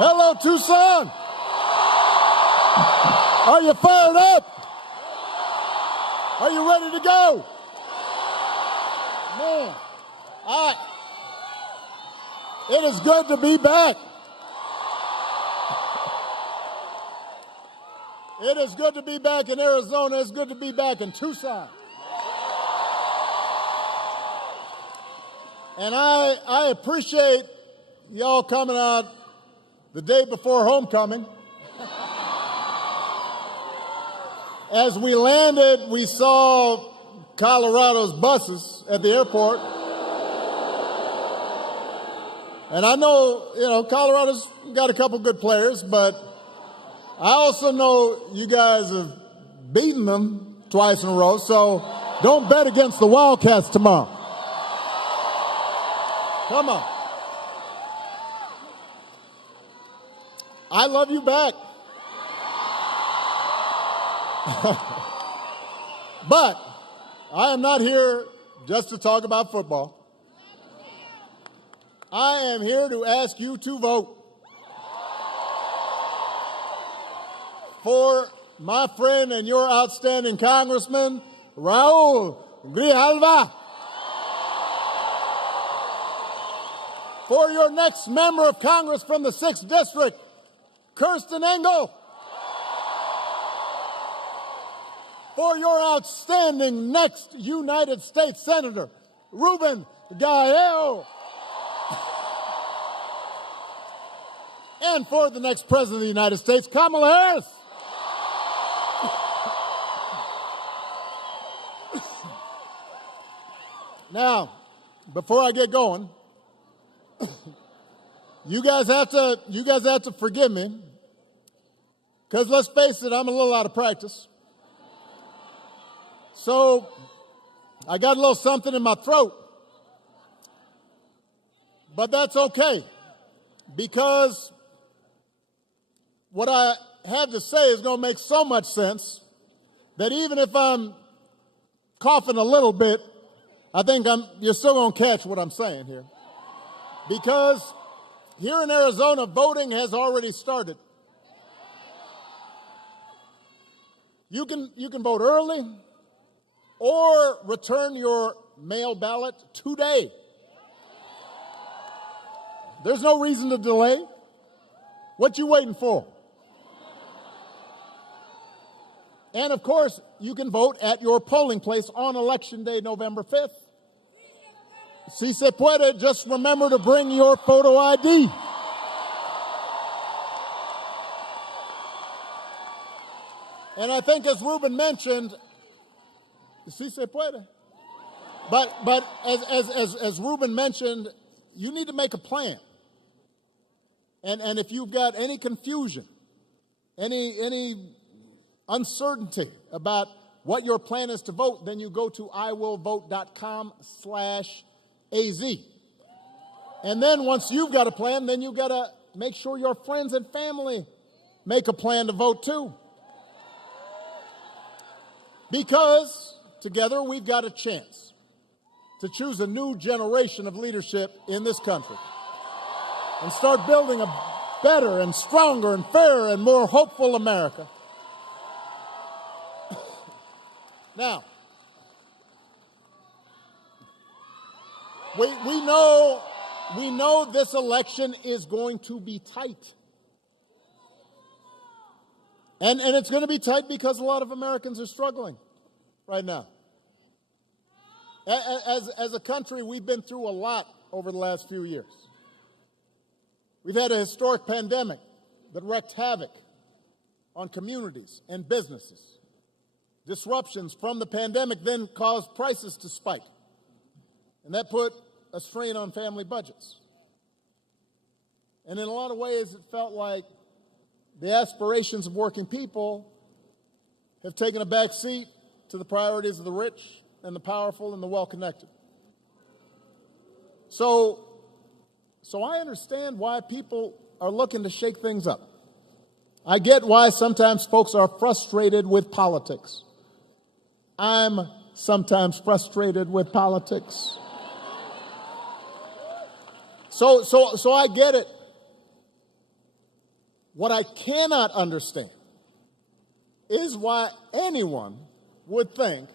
Hello, Tucson. Are you fired up? Are you ready to go? Man, it is good to be back. It is good to be back in Arizona. It's good to be back in Tucson. And I appreciate y'all coming out the day before homecoming. As we landed, we saw Colorado's buses at the airport. And I know, Colorado's got a couple good players, but I also know you guys have beaten them twice in a row, so don't bet against the Wildcats tomorrow. Come on. I love you back. But I am not here just to talk about football. I am here to ask you to vote for my friend and your outstanding Congressman, Raul Grijalva, for your next member of Congress from the 6th District, Kirsten Engel, for your outstanding next United States Senator, Ruben Gallego, and for the next President of the United States, Kamala Harris. Now, before I get going, you guys have to forgive me, because let's face it, I'm a little out of practice. So I got a little something in my throat, but that's okay, because what I have to say is going to make so much sense that even if I'm coughing a little bit, I think you're still going to catch what I'm saying here. Because here in Arizona, voting has already started. You can vote early or return your mail ballot today. There's no reason to delay. What you waiting for? And of course, you can vote at your polling place on Election Day, November 5th. Si se puede, just remember to bring your photo ID. And I think as Ruben mentioned, si se puede. But as Ruben mentioned, you need to make a plan. And if you've got any confusion, any uncertainty about what your plan is to vote, then you go to iwillvote.com/AZ. And then once you've got a plan, then you've got to make sure your friends and family make a plan to vote too. Because together we've got a chance to choose a new generation of leadership in this country and start building a better and stronger and fairer and more hopeful America. Now, we know this election is going to be tight. And it's going to be tight because a lot of Americans are struggling right now. As a country, we've been through a lot over the last few years. We've had a historic pandemic that wreaked havoc on communities and businesses. Disruptions from the pandemic then caused prices to spike, and that put a strain on family budgets. And in a lot of ways, it felt like the aspirations of working people have taken a back seat to the priorities of the rich and the powerful and the well-connected. So I understand why people are looking to shake things up. I get why sometimes folks are frustrated with politics. I'm sometimes frustrated with politics. So I get it. What I cannot understand is why anyone would think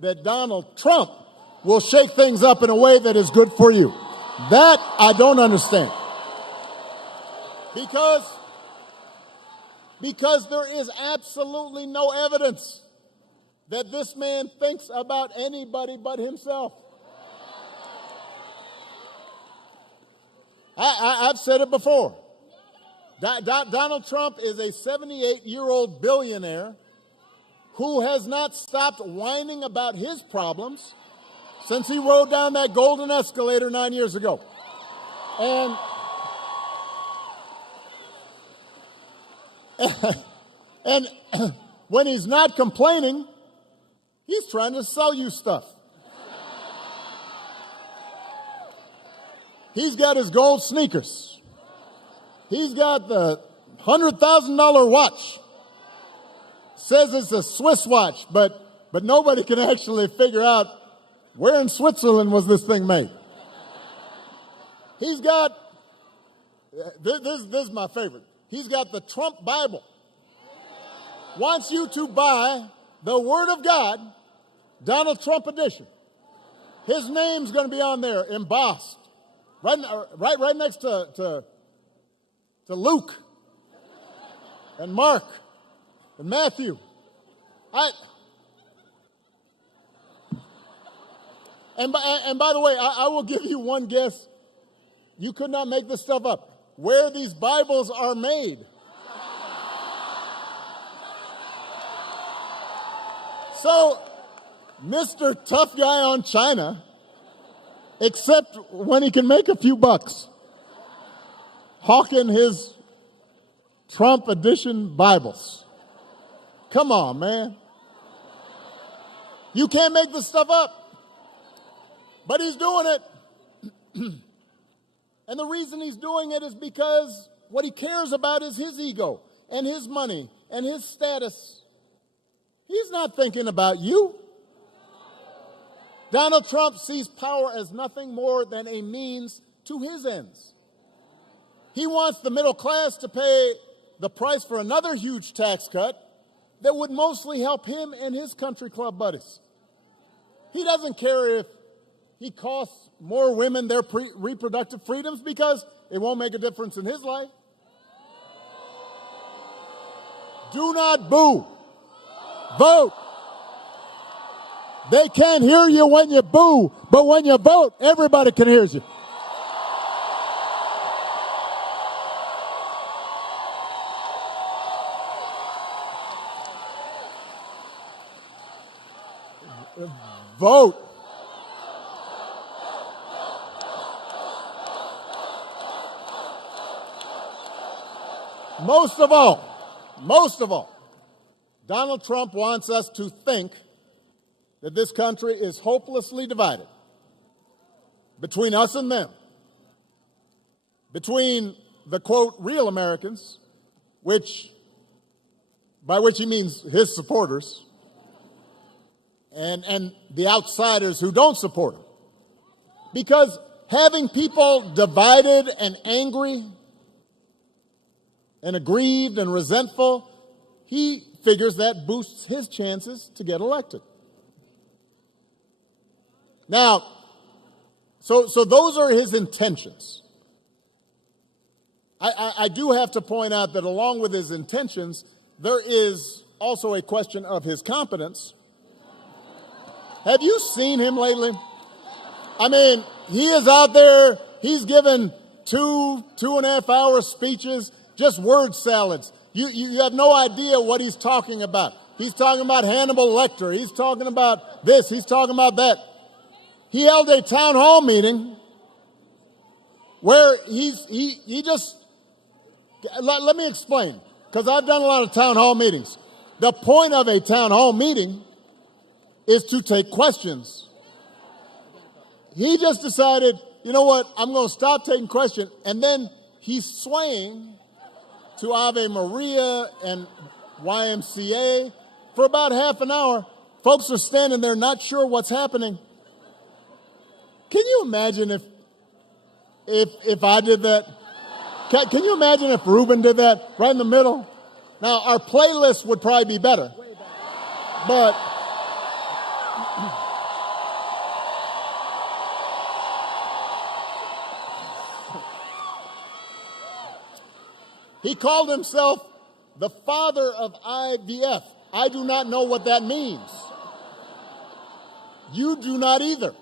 that Donald Trump will shake things up in a way that is good for you. That I don't understand. Because there is absolutely no evidence that this man thinks about anybody but himself. I've said it before. Donald Trump is a 78-year-old billionaire who has not stopped whining about his problems since he rode down that golden escalator 9 years ago. And when he's not complaining, he's trying to sell you stuff. He's got his gold sneakers. He's got the $100,000 watch. Says it's a Swiss watch, but nobody can actually figure out where in Switzerland was this thing made. He's got, this is my favorite. He's got the Trump Bible. Wants you to buy the Word of God, Donald Trump edition. His name's going to be on there, embossed, right next to Luke and Mark and Matthew. And by the way, I will give you one guess. You could not make this stuff up. Where these Bibles are made. So, Mr. Tough Guy on China, except when he can make a few bucks, hawking his Trump edition Bibles. Come on, man. You can't make this stuff up. But he's doing it. And the reason he's doing it is because what he cares about is his ego and his money and his status. He's not thinking about you. Donald Trump sees power as nothing more than a means to his ends. He wants the middle class to pay the price for another huge tax cut that would mostly help him and his country club buddies. He doesn't care if he costs more women their reproductive freedoms because it won't make a difference in his life. Do not boo. Vote. They can't hear you when you boo, but when you vote, everybody can hear you. Vote. Most of all, Donald Trump wants us to think that this country is hopelessly divided between us and them, between the, quote, real Americans, by which he means his supporters, and the outsiders who don't support him. Because having people divided and angry and aggrieved and resentful, he figures that boosts his chances to get elected. Now, so those are his intentions. I do have to point out that along with his intentions, there is also a question of his competence. Have you seen him lately? I mean, he is out there, he's given 2.5 hour speeches, just word salads. You have no idea what he's talking about. He's talking about Hannibal Lecter. He's talking about this. He's talking about that. He held a town hall meeting where he just, let me explain, because I've done a lot of town hall meetings. The point of a town hall meeting is to take questions. He just decided, you know what, I'm going to stop taking questions, and then he's swaying to Ave Maria and YMCA for about half an hour. Folks are standing there not sure what's happening. Can you imagine if I did that? Can you imagine if Ruben did that right in the middle? Now, our playlist would probably be better. But he called himself the father of IVF. I do not know what that means. You do not either.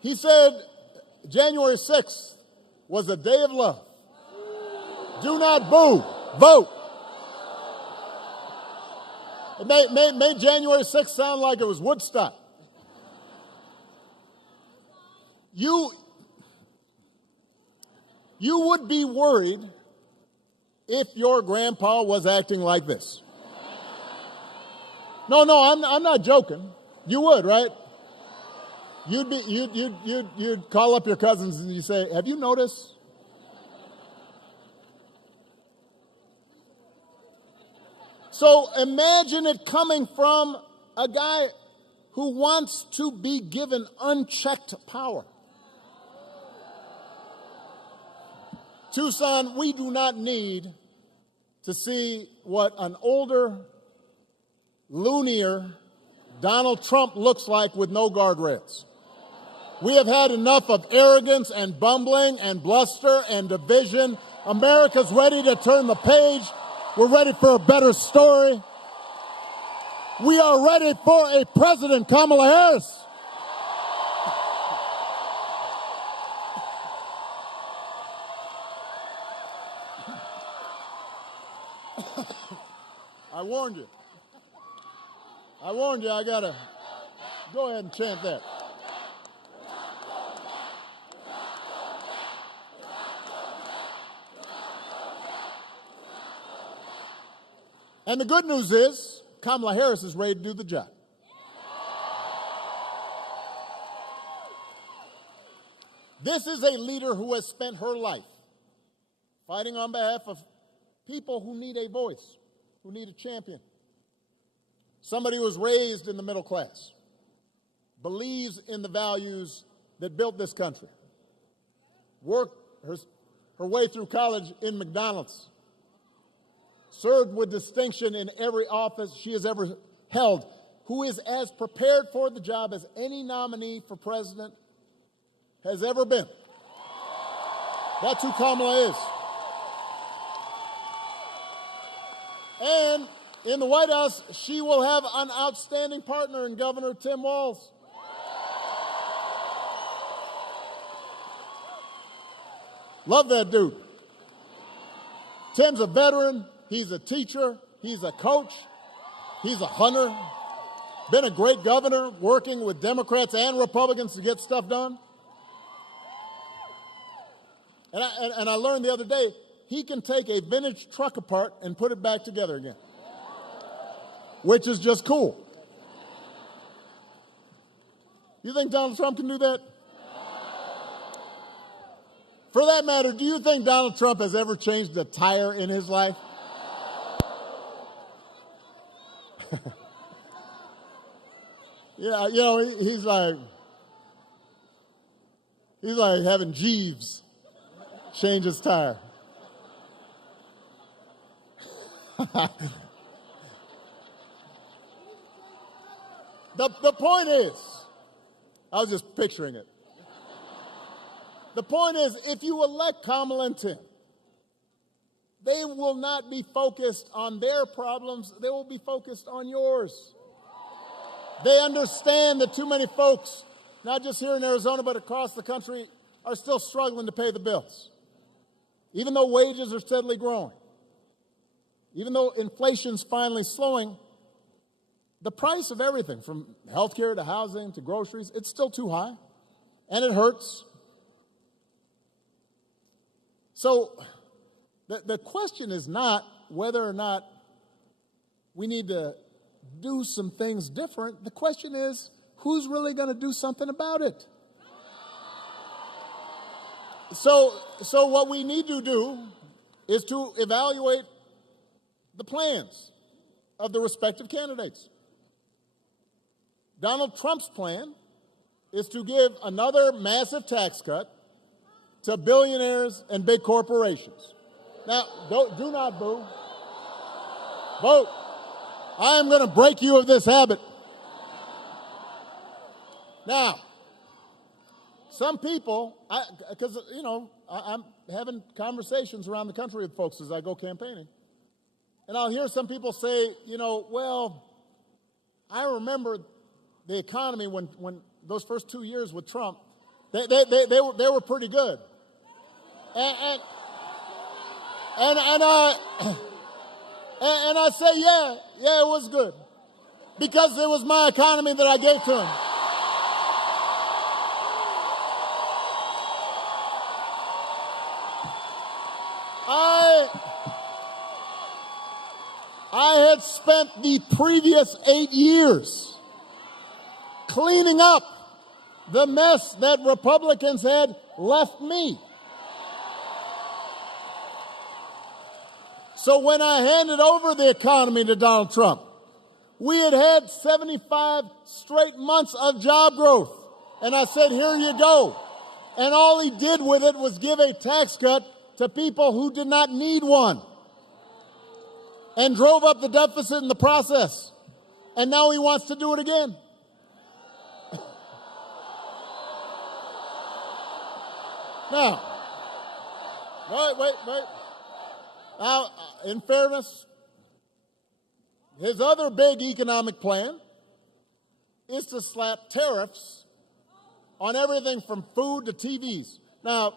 He said January 6th was a day of love. Do not boo, vote. It made January 6th sound like it was Woodstock. You would be worried if your grandpa was acting like this. No, I'm not joking. You would, right? You'd call up your cousins and you say, "Have you noticed?" So imagine it coming from a guy who wants to be given unchecked power. Tucson, we do not need to see what an older, loonier Donald Trump looks like with no guardrails. We have had enough of arrogance and bumbling and bluster and division. America's ready to turn the page. We're ready for a better story. We are ready for a president, Kamala Harris. I warned you. I gotta go ahead and chant that. And the good news is, Kamala Harris is ready to do the job. This is a leader who has spent her life fighting on behalf of people who need a voice, who need a champion. Somebody who was raised in the middle class, believes in the values that built this country, worked her way through college in McDonald's, served with distinction in every office she has ever held, who is as prepared for the job as any nominee for president has ever been. That's who Kamala is. And in the White House, she will have an outstanding partner in Governor Tim Walz. Love that dude. Tim's a veteran. He's a teacher. He's a coach. He's a hunter. Been a great governor, working with Democrats and Republicans to get stuff done. And I learned the other day, he can take a vintage truck apart and put it back together again, which is just cool. You think Donald Trump can do that? For that matter, do you think Donald Trump has ever changed a tire in his life? Yeah, you know, he's like having Jeeves change his tire. The point is, I was just picturing it. The point is, if you elect Kamala and Tim, they will not be focused on their problems, they will be focused on yours. They understand that too many folks, not just here in Arizona, but across the country, are still struggling to pay the bills. Even though wages are steadily growing, even though inflation's finally slowing, the price of everything, from healthcare to housing to groceries, it's still too high, and it hurts. So the question is not whether or not we need to do some things different. The question is, who's really going to do something about it? So what we need to do is to evaluate the plans of the respective candidates. Donald Trump's plan is to give another massive tax cut to billionaires and big corporations. Now, do not boo. Vote. I am going to break you of this habit. Now, some people, because, I'm having conversations around the country with folks as I go campaigning, and I'll hear some people say, well, I remember the economy when those first 2 years with Trump, they were pretty good. And I say, yeah, it was good. Because it was my economy that I gave to him. I had spent the previous 8 years cleaning up the mess that Republicans had left me. So when I handed over the economy to Donald Trump, we had 75 straight months of job growth. And I said, here you go. And all he did with it was give a tax cut to people who did not need one. And drove up the deficit in the process. And now he wants to do it again. Now, wait. Now, in fairness, his other big economic plan is to slap tariffs on everything from food to TVs. Now,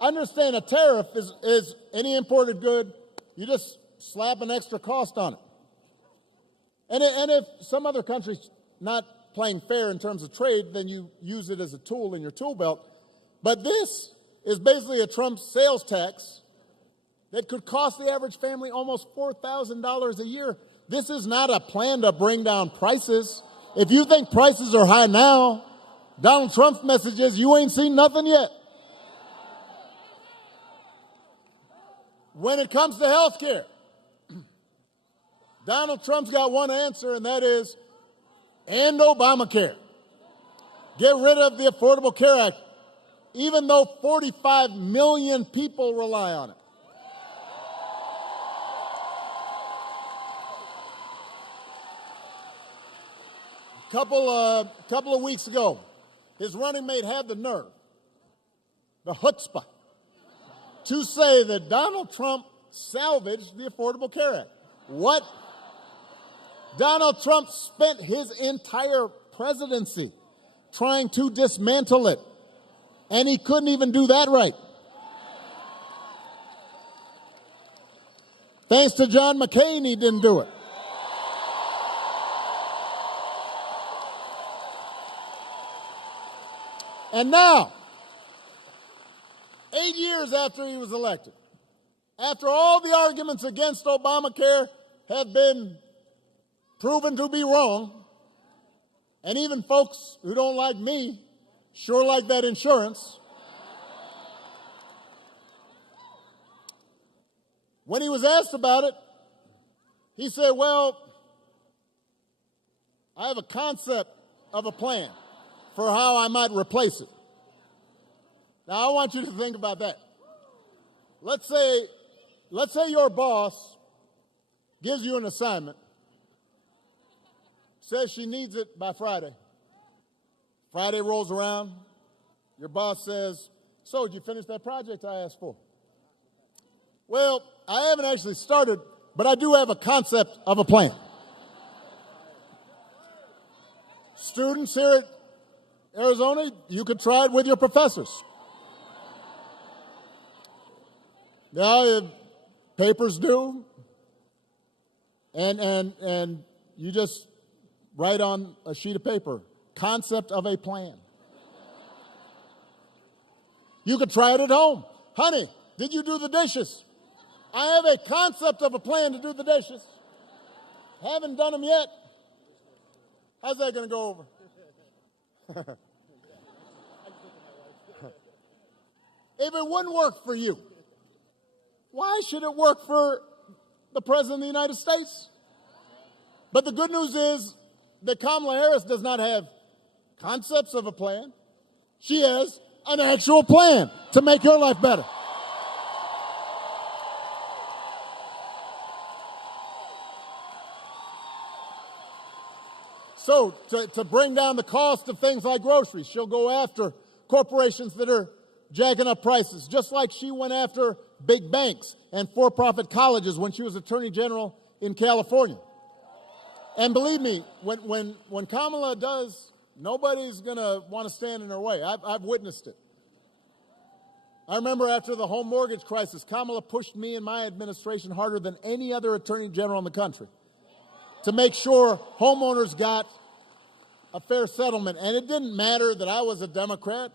understand a tariff is any imported good, you just slap an extra cost on it. And if some other country's not playing fair in terms of trade, then you use it as a tool in your tool belt. But this is basically a Trump sales tax that could cost the average family almost $4,000 a year. This is not a plan to bring down prices. If you think prices are high now, Donald Trump's message is you ain't seen nothing yet. When it comes to health care, Donald Trump's got one answer, and that is end Obamacare. Get rid of the Affordable Care Act, even though 45 million people rely on it. Couple of weeks ago, his running mate had the nerve, the chutzpah, to say that Donald Trump salvaged the Affordable Care Act. What? Donald Trump spent his entire presidency trying to dismantle it, and he couldn't even do that right. Thanks to John McCain, he didn't do it. And now, 8 years after he was elected, after all the arguments against Obamacare have been proven to be wrong, and even folks who don't like me sure like that insurance, when he was asked about it, he said, well, I have a concept of a plan for how I might replace it. Now, I want you to think about that. Let's say your boss gives you an assignment, says she needs it by Friday. Friday rolls around, your boss says, so did you finish that project I asked for? Well, I haven't actually started, but I do have a concept of a plan. Students here at Arizona, you could try it with your professors. Now, papers due, and you just write on a sheet of paper, concept of a plan. You could try it at home. Honey, did you do the dishes? I have a concept of a plan to do the dishes. Haven't done them yet. How's that going to go over? If it wouldn't work for you, why should it work for the President of the United States? But the good news is that Kamala Harris does not have concepts of a plan. She has an actual plan to make your life better. So to bring down the cost of things like groceries, she'll go after corporations that are jacking up prices, just like she went after big banks and for-profit colleges when she was Attorney General in California. And believe me, when Kamala does, nobody's going to want to stand in her way. I've witnessed it. I remember after the home mortgage crisis, Kamala pushed me and my administration harder than any other Attorney General in the country to make sure homeowners got a fair settlement. And it didn't matter that I was a Democrat.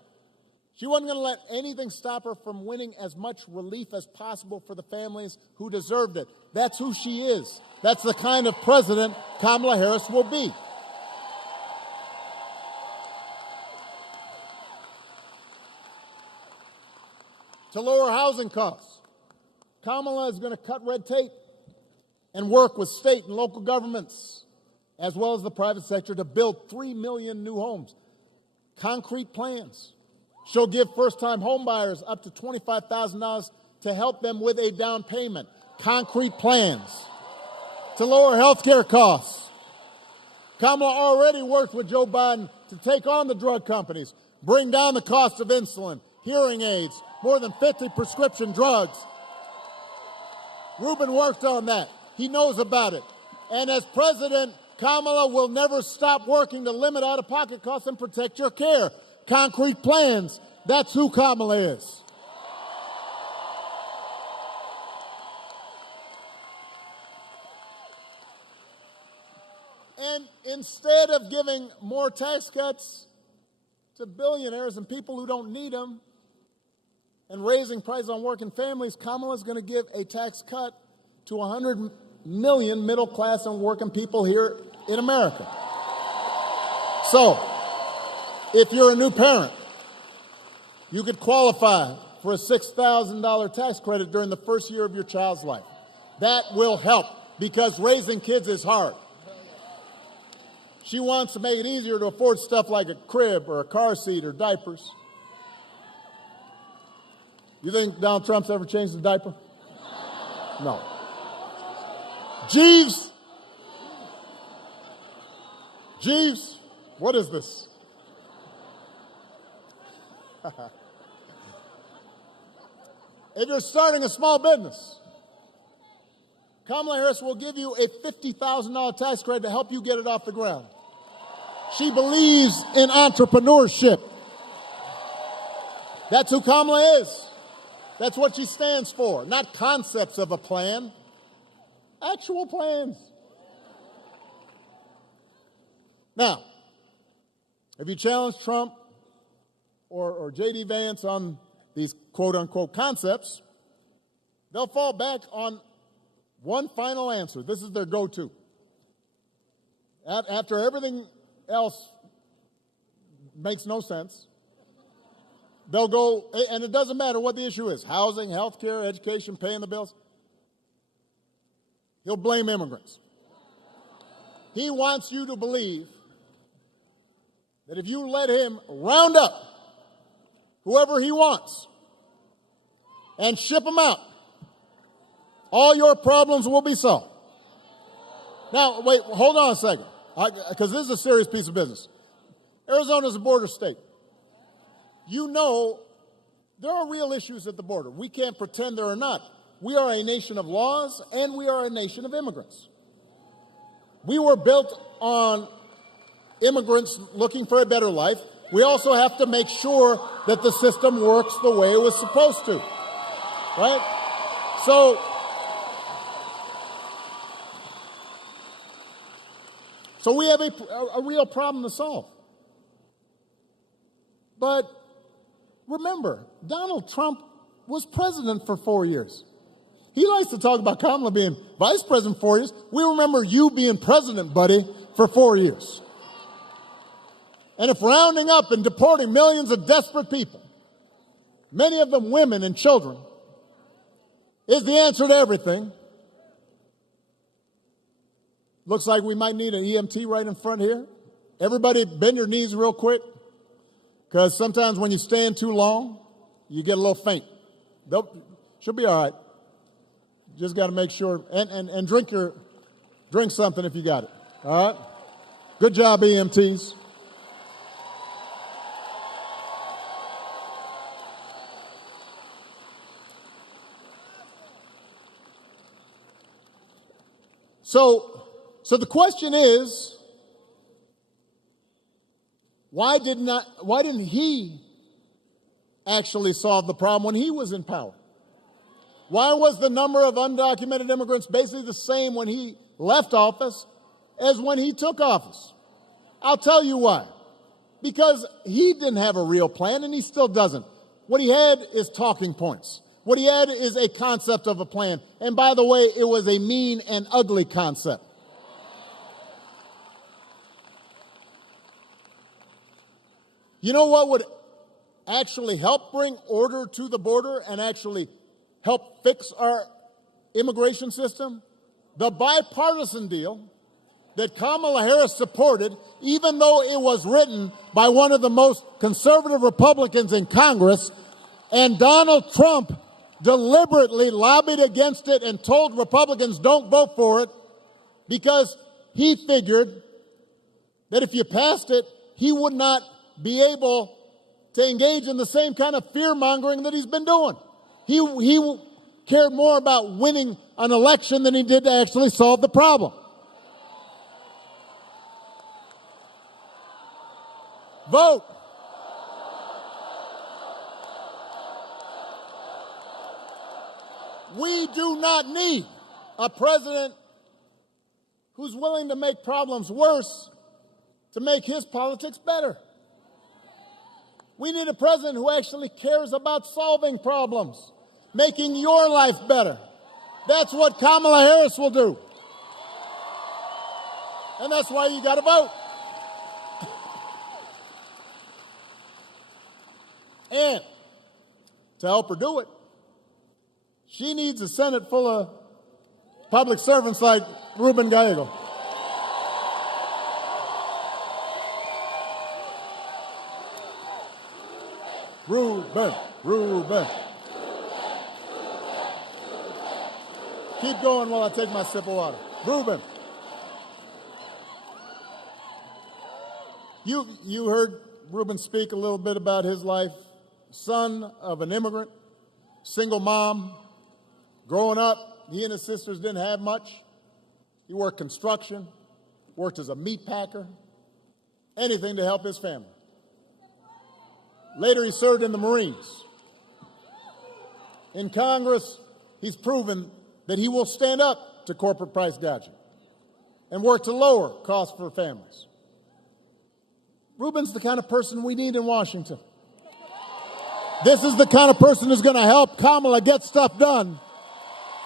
She wasn't going to let anything stop her from winning as much relief as possible for the families who deserved it. That's who she is. That's the kind of president Kamala Harris will be. To lower housing costs, Kamala is going to cut red tape and work with state and local governments, as well as the private sector, to build 3 million new homes. Concrete plans. She'll give first-time home buyers up to $25,000 to help them with a down payment. Concrete plans. To lower health care costs. Kamala already worked with Joe Biden to take on the drug companies, bring down the cost of insulin, hearing aids, more than 50 prescription drugs. Rubin worked on that. He knows about it. And as president, Kamala will never stop working to limit out-of-pocket costs and protect your care. Concrete plans. That's who Kamala is. And instead of giving more tax cuts to billionaires and people who don't need them and raising prices on working families, Kamala's going to give a tax cut to 100 million middle-class and working people here in America. So, if you're a new parent, you could qualify for a $6,000 tax credit during the first year of your child's life. That will help because raising kids is hard. She wants to make it easier to afford stuff like a crib or a car seat or diapers. You think Donald Trump's ever changed the diaper? No. Jeeves, what is this? If you're starting a small business, Kamala Harris will give you a $50,000 tax credit to help you get it off the ground. She believes in entrepreneurship. That's who Kamala is. That's what she stands for, not concepts of a plan. Actual plans. Now, if you challenge Trump or J.D. Vance on these quote-unquote concepts, they'll fall back on one final answer. This is their go-to. After everything else makes no sense, they'll go, and it doesn't matter what the issue is, housing, health care, education, paying the bills. He'll blame immigrants. He wants you to believe that if you let him round up whoever he wants and ship them out, all your problems will be solved. Now, wait, hold on a second, because this is a serious piece of business. Arizona is a border state. You know there are real issues at the border. We can't pretend there are not. We are a nation of laws, and we are a nation of immigrants. We were built on immigrants looking for a better life. We also have to make sure that the system works the way it was supposed to, right? So we have a real problem to solve. But remember, Donald Trump was president for 4 years. He likes to talk about Kamala being vice president for 4 years. We remember you being president, buddy, for 4 years. And if rounding up and deporting millions of desperate people, many of them women and children, is the answer to everything, looks like we might need an EMT right in front here. Everybody bend your knees real quick. because sometimes when you stand too long, you get a little faint. She'll be all right. Just got to make sure, and drink something if you got it. All right? Good job, EMTs. So the question is, why didn't he actually solve the problem when he was in power? Why was the number of undocumented immigrants basically the same when he left office as when he took office? I'll tell you why. Because he didn't have a real plan, and he still doesn't. What he had is talking points. What he had is a concept of a plan. And by the way, it was a mean and ugly concept. You know what would actually help bring order to the border and actually help fix our immigration system? The bipartisan deal that Kamala Harris supported, even though it was written by one of the most conservative Republicans in Congress, and Donald Trump deliberately lobbied against it and told Republicans don't vote for it because he figured that if you passed it, he would not be able to engage in the same kind of fear-mongering that he's been doing. He cared more about winning an election than he did to actually solve the problem. Vote. We do not need a president who's willing to make problems worse to make his politics better. We need a president who actually cares about solving problems, making your life better. That's what Kamala Harris will do. And that's why you got to vote. And to help her do it, she needs a Senate full of public servants like Ruben Gallego. Ruben. Keep going while I take my sip of water. Ruben. You heard Ruben speak a little bit about his life. Son of an immigrant, single mom. Growing up, he and his sisters didn't have much. He worked construction, worked as a meat packer, anything to help his family. Later, he served in the Marines. In Congress, he's proven that he will stand up to corporate price gouging and work to lower costs for families. Ruben's the kind of person we need in Washington. This is the kind of person who's going to help Kamala get stuff done.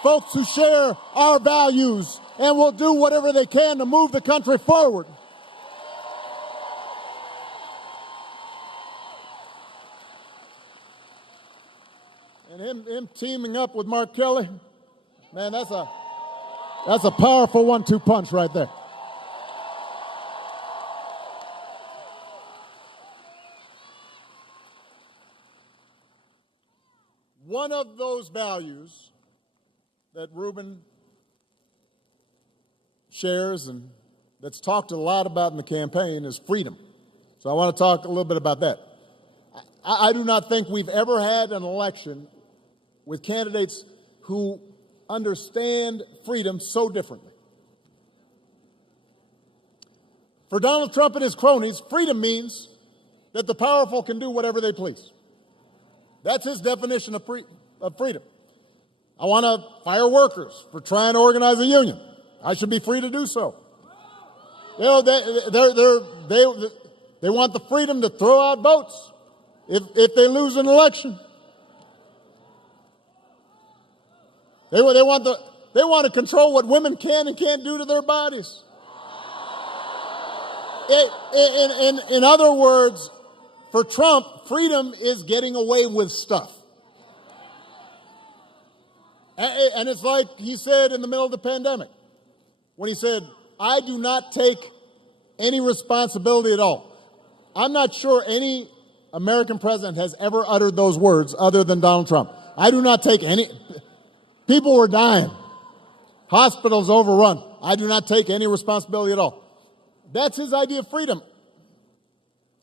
Folks who share our values and will do whatever they can to move the country forward. And him teaming up with Mark Kelly, man, that's a powerful 1-2 punch right there. One of those values that Ruben shares and that's talked a lot about in the campaign is freedom. So I want to talk a little bit about that. I do not think we've ever had an election with candidates who understand freedom so differently. For Donald Trump and his cronies, freedom means that the powerful can do whatever they please. That's his definition of freedom. I want to fire workers for trying to organize a union. I should be free to do so. You know, they want the freedom to throw out votes if they lose an election. They want to control what women can and can't do to their bodies. In other words, for Trump, freedom is getting away with stuff. And it's like he said in the middle of the pandemic, when he said, I do not take any responsibility at all. I'm not sure any American president has ever uttered those words other than Donald Trump. I do not take any. People were dying. Hospitals overrun. I do not take any responsibility at all. That's his idea of freedom.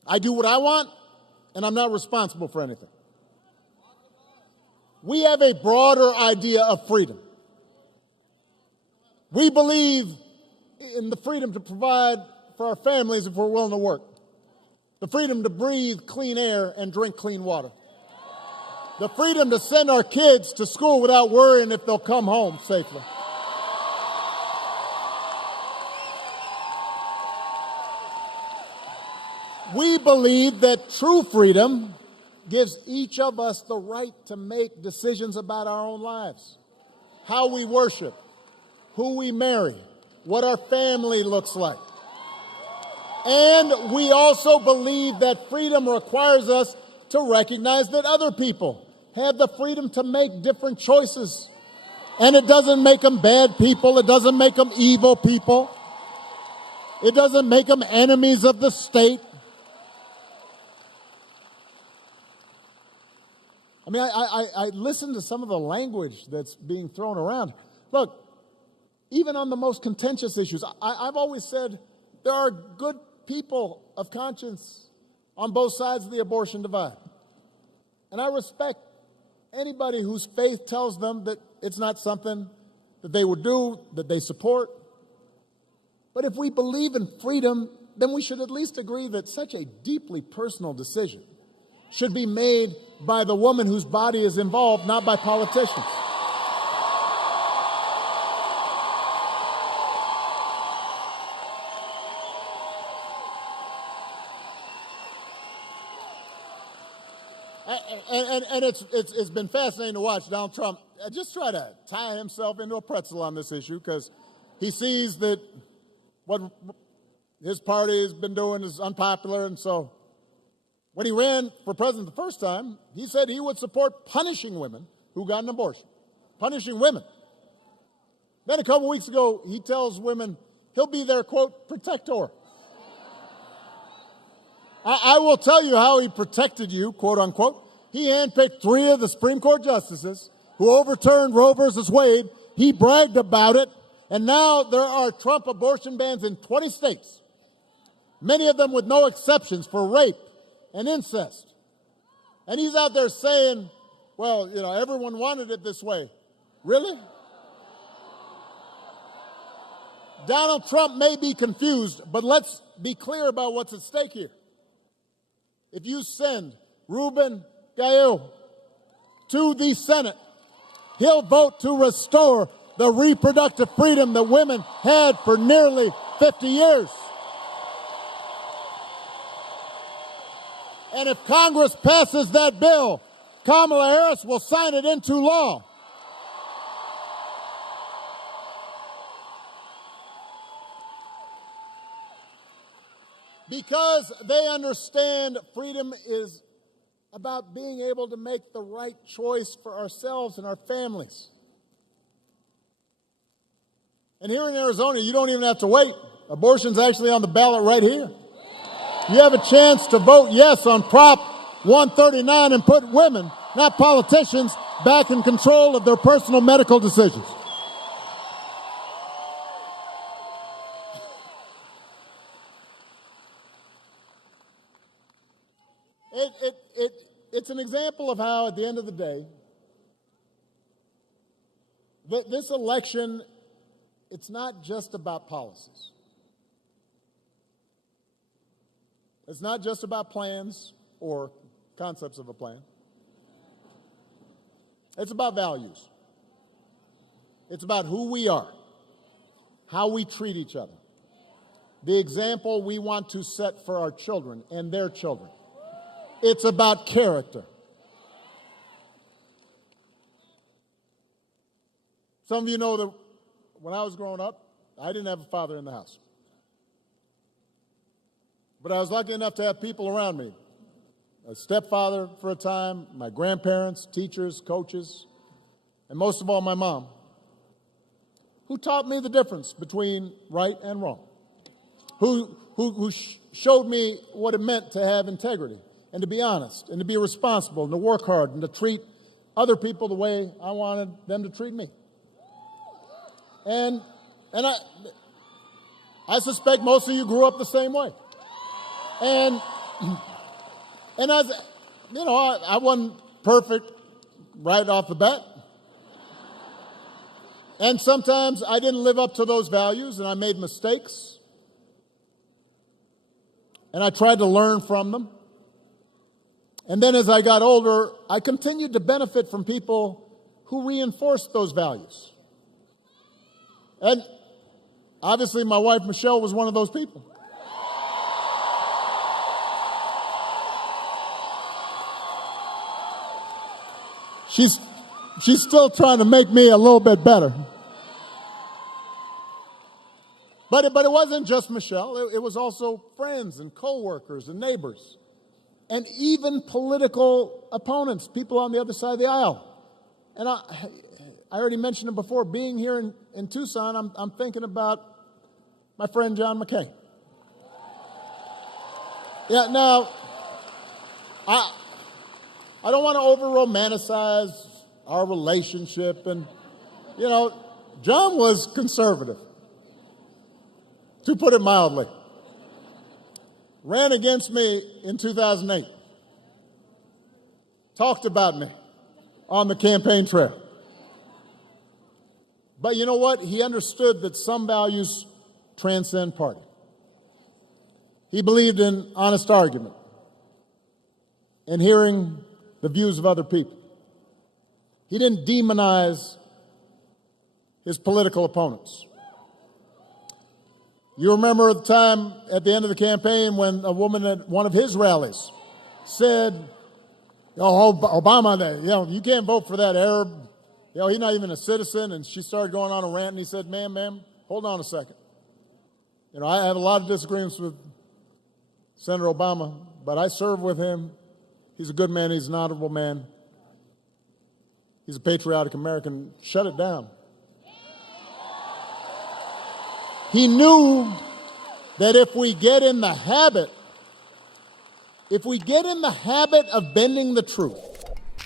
I do what I want, and I'm not responsible for anything. We have a broader idea of freedom. We believe in the freedom to provide for our families if we're willing to work. The freedom to breathe clean air and drink clean water. The freedom to send our kids to school without worrying if they'll come home safely. We believe that true freedom gives each of us the right to make decisions about our own lives, how we worship, who we marry, what our family looks like. And we also believe that freedom requires us to recognize that other people have the freedom to make different choices. And it doesn't make them bad people. It doesn't make them evil people. It doesn't make them enemies of the state. I mean, I listen to some of the language that's being thrown around. Look, even on the most contentious issues, I've always said there are good people of conscience on both sides of the abortion divide. And I respect anybody whose faith tells them that it's not something that they would do, that they support. But if we believe in freedom, then we should at least agree that such a deeply personal decision should be made by the woman whose body is involved, not by politicians. And it's been fascinating to watch Donald Trump just try to tie himself into a pretzel on this issue because he sees that what his party has been doing is unpopular. And so when he ran for president the first time, he said he would support punishing women who got an abortion. Punishing women. Then a couple weeks ago, he tells women he'll be their, quote, protector. I will tell you how he protected you, quote unquote. He handpicked 3 of the Supreme Court justices who overturned Roe versus Wade. He bragged about it. And now there are Trump abortion bans in 20 states, many of them with no exceptions for rape and incest. And he's out there saying, well, you know, everyone wanted it this way. Really? Donald Trump may be confused, but let's be clear about what's at stake here. If you send Ruben Gail to the Senate, he'll vote to restore the reproductive freedom that women had for nearly 50 years. And if Congress passes that bill, Kamala Harris will sign it into law. Because they understand freedom is about being able to make the right choice for ourselves and our families. And here in Arizona, you don't even have to wait. Abortion's actually on the ballot right here. You have a chance to vote yes on Prop 139 and put women, not politicians, back in control of their personal medical decisions. It's an example of how, at the end of the day, this election, it's not just about policies. It's not just about plans or concepts of a plan. It's about values. It's about who we are, how we treat each other, the example we want to set for our children and their children. It's about character. Some of you know that when I was growing up, I didn't have a father in the house. But I was lucky enough to have people around me. A stepfather for a time, my grandparents, teachers, coaches, and most of all, my mom, who taught me the difference between right and wrong, who showed me what it meant to have integrity and to be honest, and to be responsible, and to work hard, and to treat other people the way I wanted them to treat me. And I suspect most of you grew up the same way. And as you know, I wasn't perfect right off the bat. And sometimes I didn't live up to those values, and I made mistakes. And I tried to learn from them. And then as I got older, I continued to benefit from people who reinforced those values. And obviously, my wife, Michelle, was one of those people. She's still trying to make me a little bit better. But it wasn't just Michelle. It was also friends and coworkers and neighbors, and even political opponents, people on the other side of the aisle. And I already mentioned it before. Being here in Tucson, I'm thinking about my friend John McCain. Yeah. Now, I don't want to over-romanticize our relationship, and you know, John was conservative, to put it mildly. Ran against me in 2008. Talked about me on the campaign trail. But you know what? He understood that some values transcend party. He believed in honest argument and hearing the views of other people. He didn't demonize his political opponents. You remember the time at the end of the campaign when a woman at one of his rallies said, "Oh, Obama, you can't vote for that Arab. He's not even a citizen." And she started going on a rant, and he said, "Ma'am, hold on a second. I have a lot of disagreements with Senator Obama, but I serve with him. He's a good man. He's an honorable man. He's a patriotic American." Shut it down. He knew that if we get in the habit of bending the truth,